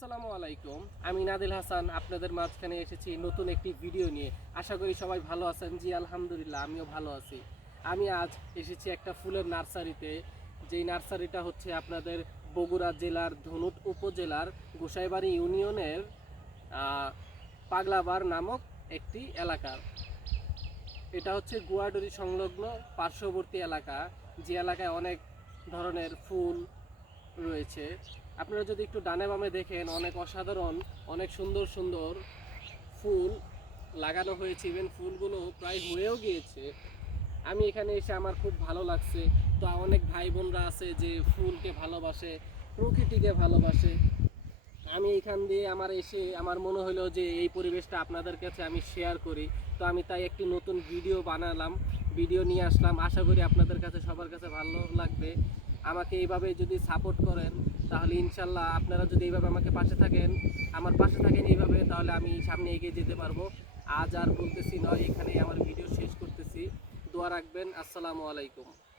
আসসালামু আলাইকুম। আমি নাদিল হাসান আপনাদের মাঝখানে এসেছি নতুন একটি ভিডিও নিয়ে। আশা করি সবাই ভালো আছেন। জি আলহামদুলিল্লাহ, আমিও ভালো আছি। আমি আজ এসেছি একটা ফুলের নার্সারিতে, যেই নার্সারিটা হচ্ছে আপনাদের বগুড়া জেলার ধনুট উপজেলার গোসাইবাড়ি ইউনিয়নের পাগলাবার নামক একটি এলাকা। এটা হচ্ছে গুয়াডুরি সংলগ্ন পার্শ্ববর্তী এলাকা, যে এলাকায় অনেক ধরনের ফুল রয়েছে। আপনারা যদি একটু ডানে বামে দেখেন, অনেক অসাধারণ, অনেক সুন্দর সুন্দর ফুল লাগানো হয়েছে। ইভেন ফুলগুলো প্রায় হয়েও গিয়েছে। আমি এখানে এসে আমার খুব ভালো লাগছে। তো অনেক ভাই বোনরা আছে যে ফুলকে ভালোবাসে, প্রকৃতিকে ভালোবাসে। আমি এখান দিয়ে আমার মনে হলো যে এই পরিবেশটা আপনাদের কাছে আমি শেয়ার করি। তো আমি তাই একটি নতুন ভিডিও বানালাম, ভিডিও নিয়ে আসলাম। আশা করি আপনাদের কাছে সবার কাছে ভালো লাগবে। আমাকে এইভাবে যদি সাপোর্ট করেন, তাহলে ইনশাল্লাহ আপনারা যদি এইভাবে আমার পাশে থাকেন এইভাবে, তাহলে আমি সামনে এগিয়ে যেতে পারবো। আজ আর বলতেছি নয়, এখানে আমার ভিডিও শেষ করতেছি। দোয়া রাখবেন। আসসালামু আলাইকুম।